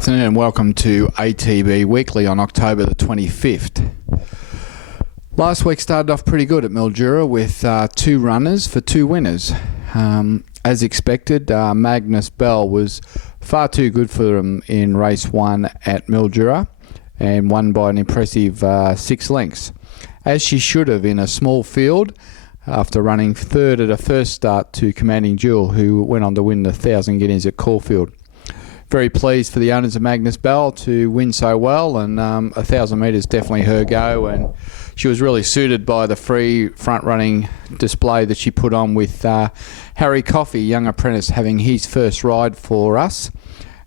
Afternoon and welcome to ATB Weekly on October the 25th. Last week started off pretty good at Mildura with two runners for two winners. As expected, Magnus Bell was far too good for them in race one at Mildura and won by an impressive 6 lengths, as she should have in a small field after running third at her first start to Commanding Jewel, who went on to win the 1,000 guineas at Caulfield. Very pleased for the owners of Magnus Bell to win so well, and 1,000 metres definitely her go, and she was really suited by the free front running display that she put on with Harry Coffey, young apprentice, having his first ride for us,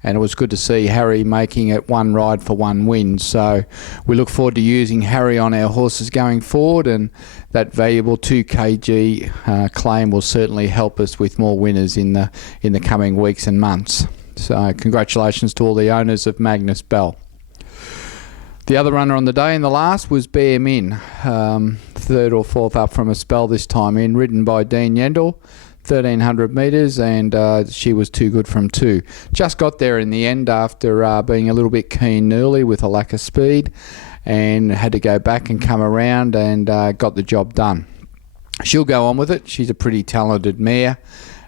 and it was good to see Harry making it one ride for one win. So we look forward to using Harry on our horses going forward, and that valuable 2 kg claim will certainly help us with more winners in the coming weeks and months. So congratulations to all the owners of Magnus Bell. The other runner on the day in the last was Bear Min, third or fourth up from a spell this time in, ridden by Dean Yendall, 1,300 metres, and she was too good from 2. Just got there in the end after being a little bit keen early with a lack of speed, and had to go back and come around and got the job done. She'll go on with it. She's a pretty talented mare,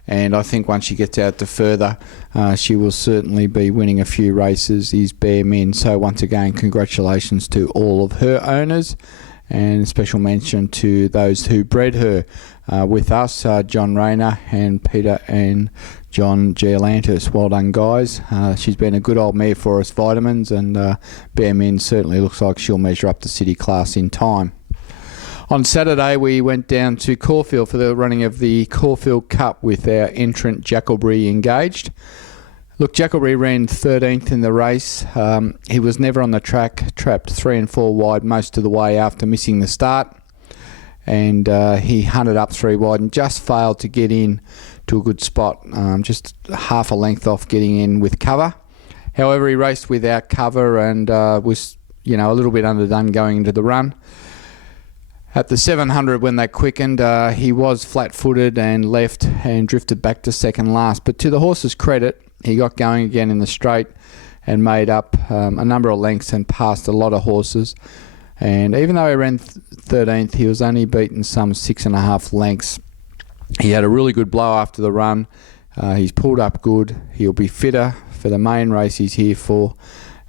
and I think once she gets out to further, she will certainly be winning a few races, is Bear Min. So once again, congratulations to all of her owners, and a special mention to those who bred her with us, John Rayner and Peter and John Gialantis. Well done, guys. She's been a good old mare for us, vitamins, and Bear Min certainly looks like she'll measure up to city class in time. On Saturday, we went down to Caulfield for the running of the Caulfield Cup with our entrant Jackalbury engaged. Look, Jackalbury ran 13th in the race. He was never on the track, trapped 3 and 4 wide most of the way after missing the start. And he hunted up 3 wide and just failed to get in to a good spot, just half a length off getting in with cover. However, he raced without cover and was, a little bit underdone going into the run. At the 700, when they quickened, he was flat-footed and left and drifted back to second last. But to the horse's credit, he got going again in the straight and made up a number of lengths and passed a lot of horses. And even though he ran 13th, he was only beaten some 6.5 lengths. He had a really good blow after the run. He's pulled up good. He'll be fitter for the main race he's here for.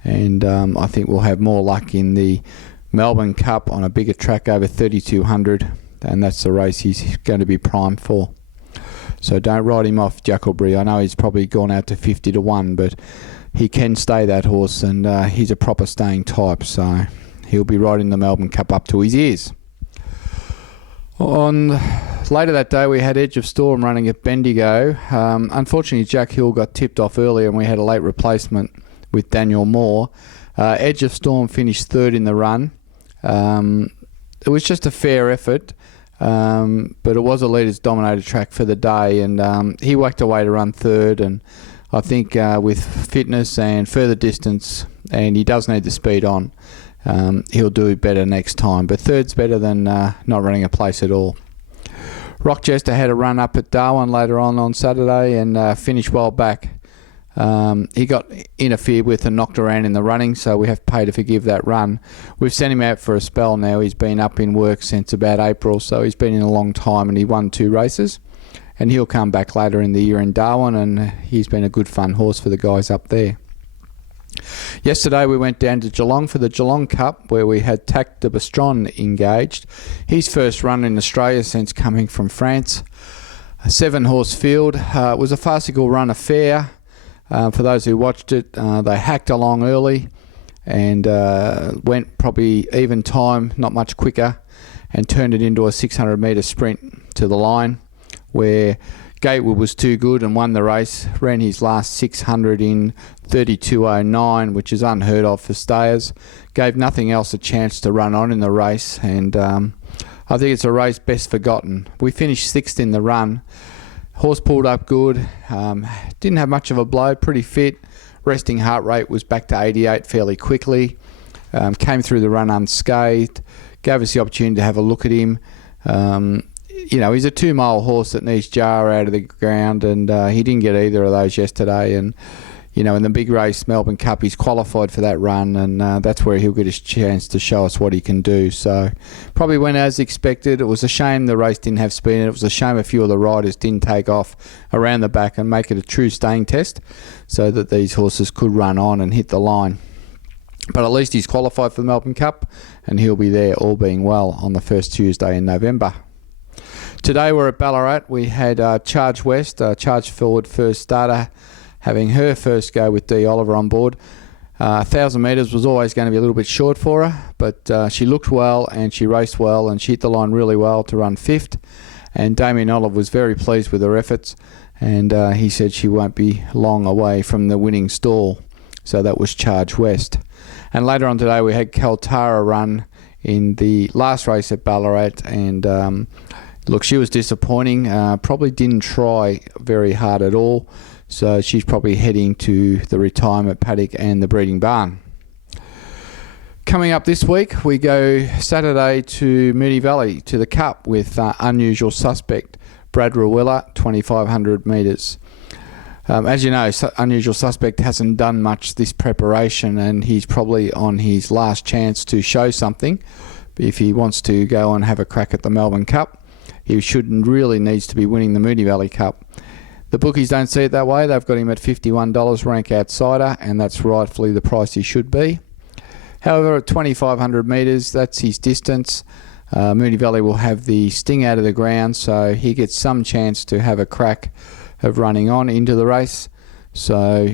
And I think we'll have more luck in the Melbourne Cup on a bigger track over 3,200, and that's the race he's going to be primed for. So don't ride him off, Jackalbury. I know he's probably gone out to 50 to 1, but he can stay that horse, and he's a proper staying type, so he'll be riding the Melbourne Cup up to his ears. Later that day, we had Edge of Storm running at Bendigo. Unfortunately, Jack Hill got tipped off early, and we had a late replacement with Daniel Moore. Edge of Storm finished third in the run. It was just a fair effort, but it was a leaders dominated track for the day, and he whacked away to run third, and I think with fitness and further distance, and he does need the speed on, he'll do better next time. But third's better than not running a place at all. Rochester had a run up at Darwin later on Saturday and finished well back. He got interfered with and knocked around in the running, so we have to pay to forgive that run. We've sent him out for a spell now. He's been up in work since about April, so he's been in a long time, and he won 2 races. And he'll come back later in the year in Darwin, and he's been a good fun horse for the guys up there. Yesterday we went down to Geelong for the Geelong Cup, where we had Tac de Bastron engaged. His first run in Australia since coming from France. A 7-horse field. It was a farcical run affair. For those who watched it, they hacked along early and went probably even time, not much quicker, and turned it into a 600-metre sprint to the line, where Gatewood was too good and won the race, ran his last 600 in 32.09, which is unheard of for stayers. Gave nothing else a chance to run on in the race, and I think it's a race best forgotten. We finished 6th in the run. Horse pulled up good, didn't have much of a blow, pretty fit. Resting heart rate was back to 88 fairly quickly. Came through the run unscathed, gave us the opportunity to have a look at him. He's a 2-mile horse that needs jar out of the ground, and he didn't get either of those yesterday. And in the big race, Melbourne Cup, he's qualified for that run, and that's where he'll get his chance to show us what he can do. So probably went as expected. It was a shame the race didn't have speed, and it was a shame a few of the riders didn't take off around the back and make it a true staying test so that these horses could run on and hit the line. But at least he's qualified for the Melbourne Cup, and he'll be there, all being well, on the first Tuesday in November. Today we're at Ballarat. We had Charge West, Charge Forward first starter, having her first go with Dee Oliver on board. 1,000 metres was always going to be a little bit short for her, but she looked well and she raced well and she hit the line really well to run fifth. And Damien Oliver was very pleased with her efforts, and he said she won't be long away from the winning stall. So that was Charge West. And later on today we had Kaltara run in the last race at Ballarat, and look, she was disappointing. Probably didn't try very hard at all. So she's probably heading to the retirement paddock and the breeding barn. Coming up this week, we go Saturday to Moonee Valley to the Cup with Unusual Suspect, Brad Rawiller, 2,500 metres. As you know, Unusual Suspect hasn't done much this preparation, and he's probably on his last chance to show something. If he wants to go and have a crack at the Melbourne Cup, he really needs to be winning the Moonee Valley Cup. The bookies don't see it that way. They've got him at $51 rank outsider, and that's rightfully the price he should be. However, at 2,500 metres, that's his distance. Moonee Valley will have the sting out of the ground, so he gets some chance to have a crack of running on into the race. So,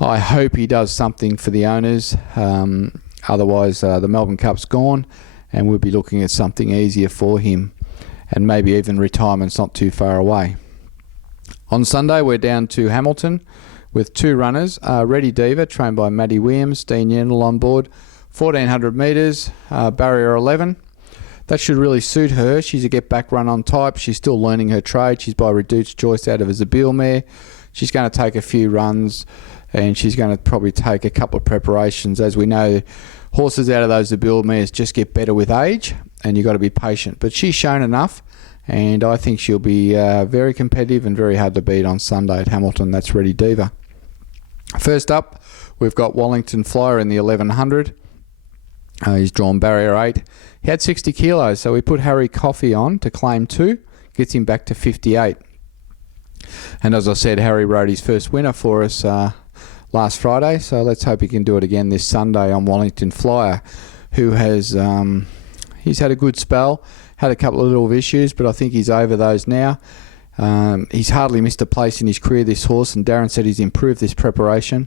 I hope he does something for the owners. Otherwise, the Melbourne Cup's gone, and we'll be looking at something easier for him, and maybe even retirement's not too far away. On Sunday, we're down to Hamilton with two runners. Ready Diva, trained by Maddie Williams, Dean Yendall on board, 1,400 metres, barrier 11. That should really suit her. She's a get-back run-on type. She's still learning her trade. She's by reduced choice out of a Zabeel mare. She's going to take a few runs, and she's going to probably take a couple of preparations. As we know, horses out of those Zabeel mares just get better with age, and you've got to be patient. But she's shown enough, and I think she'll be very competitive and very hard to beat on Sunday at Hamilton. That's Ready Diva. First up, we've got Wellington Flyer in the 1,100. He's drawn barrier 8. He had 60 kilos, so we put Harry Coffey on to claim 2. Gets him back to 58. And as I said, Harry rode his first winner for us last Friday, so let's hope he can do it again this Sunday on Wellington Flyer, who has he's had a good spell, had a couple of little issues, but I think he's over those now. He's hardly missed a place in his career, this horse, and Darren said he's improved this preparation,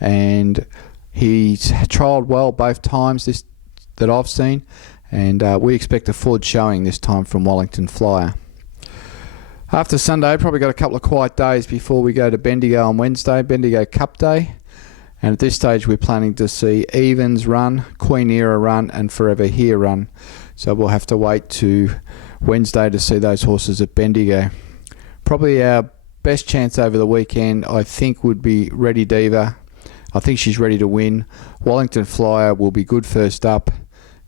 and he's trialled well both times that I've seen, and we expect a forward showing this time from Wellington Flyer. After Sunday, probably got a couple of quiet days before we go to Bendigo on Wednesday, Bendigo Cup Day. And at this stage, we're planning to see Evans run, Queen Era run, and Forever Here run. So we'll have to wait to Wednesday to see those horses at Bendigo. Probably our best chance over the weekend, I think, would be Ready Diva. I think she's ready to win. Wellington Flyer will be good first up,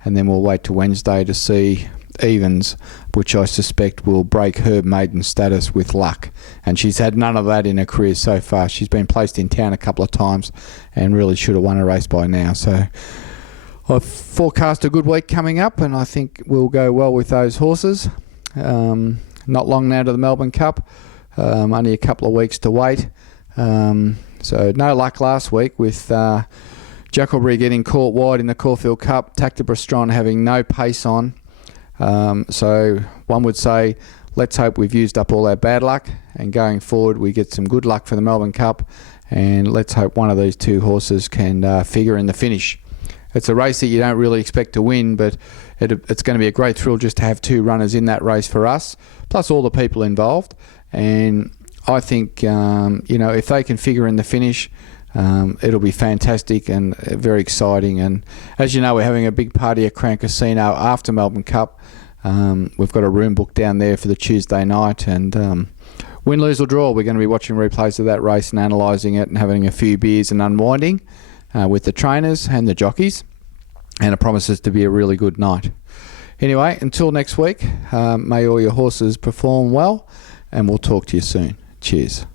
and then we'll wait to Wednesday to see Evans, which I suspect will break her maiden status with luck. And she's had none of that in her career so far. She's been placed in town a couple of times and really should have won a race by now. So I've forecast a good week coming up, and I think we'll go well with those horses. Not long now to the Melbourne Cup. Only a couple of weeks to wait. So no luck last week with Jacklebury getting caught wide in the Caulfield Cup, Tactibra Strong having no pace on. So one would say, let's hope we've used up all our bad luck, and going forward we get some good luck for the Melbourne Cup, and let's hope one of these two horses can figure in the finish. It's a race that you don't really expect to win, but it's going to be a great thrill just to have two runners in that race for us, plus all the people involved. And I think, if they can figure in the finish, it'll be fantastic and very exciting. And as you know, we're having a big party at Crown Casino after Melbourne Cup. We've got a room booked down there for the Tuesday night, and win, lose or draw, we're going to be watching replays of that race and analysing it and having a few beers and unwinding with the trainers and the jockeys, and it promises to be a really good night. Anyway, until next week, may all your horses perform well, and we'll talk to you soon. Cheers.